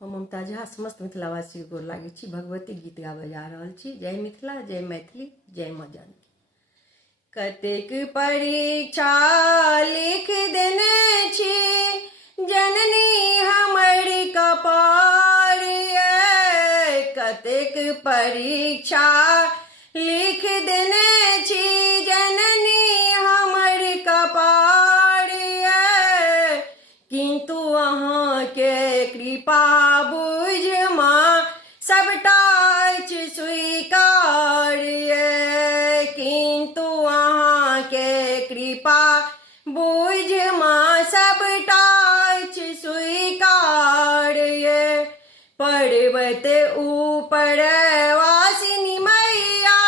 हम ममता झा समस्त मिथिलावासी गोर लागे छी। भगवती गीत गाबे जा रहल छी। जय मिथिला, जय मैथिली, जय माँ जानकी। कतेक परीक्षा लिख देने छी, जननी हमर कपार ये। कतेक परीक्षा लिख देने छी, जननी हमर कपार ये। किंतु अहाँ के कृपा बुझ माँ सबटा अछि स्वीकार ये। किंतु अहाँ के कृपा बुझ माँ सबटा अछि स्वीकार ये। पर्वत ऊपर वासिनी मैया,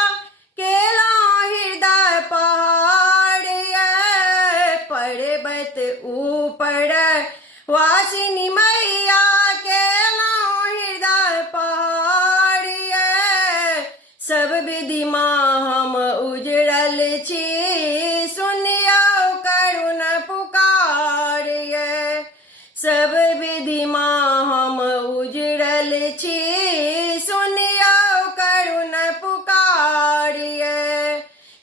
केला हृदय पहाड़ ये। पर्वत ऊपर वासिनी मैया, केला हृदय पहाड़ ये। सब विधि माँ हम उजड़ल छी, सुनियो करुण पुकार ये। सब विधि माँ हम उजड़ल छी, सुनियो करुण पुकार ये।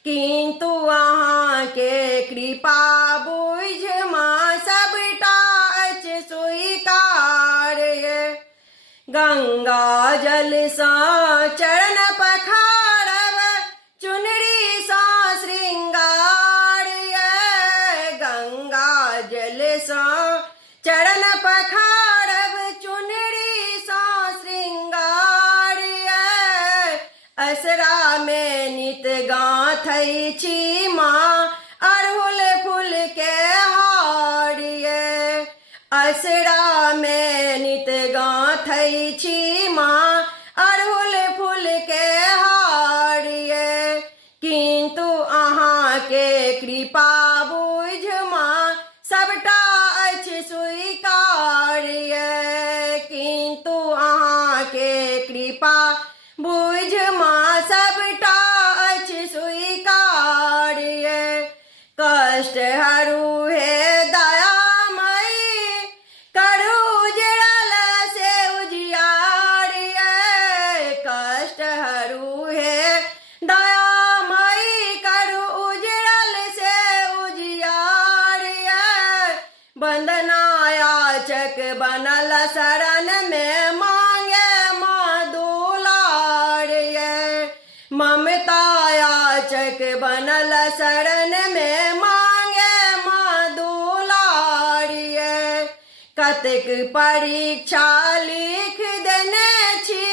किंतु अहाँ के कृपा बुझ माँ सबटा अछि स्वीकार ये। गंगा जल सा चरण पखारब, चुनरी सा श्रृंगार ये। गंगा जल सा चरण पखारब, चुनरी सा श्रृंगार ये। असरा में नित गाथै छी माँ, अड़हुल फूल के हार ये। असरा में नित गाथै छी माँ, अड़हुल फूल के हार ये। किंतु अहाँ के कृपा बुझ माँ सबटा अछि स्वीकार ये। किंतु अहाँ के कृपा बुझ माँ सबटा अछि स्वीकार ये। कष्ट हरू हे दयामयी, करू उजड़ल से उजियार ये। कष्ट हरू हे दयामयी, करू उजड़ल से उजियार ये। वंदना याचक बनल शरण में, मांगे माँ दुलार ये। ममता याचक बनल शरण में, मांगे माँ दुलार ये। कतेक परीक्षा लिख देने छी,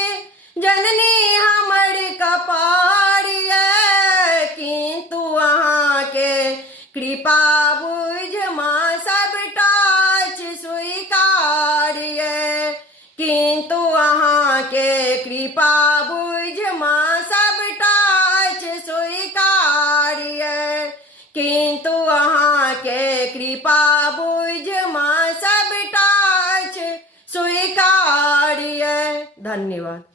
जननी हमर कपार ये। किंतु अहाँ के कृपा बुझ माँ सबटा अछि स्वीकार ये। किंतु अहाँ के कृपा बुझ माँ सबटा अछि स्वीकार ये। किंतु अहाँ के कृपा बुझ माँ सबटा अछि स्वीकार ये। धन्यवाद।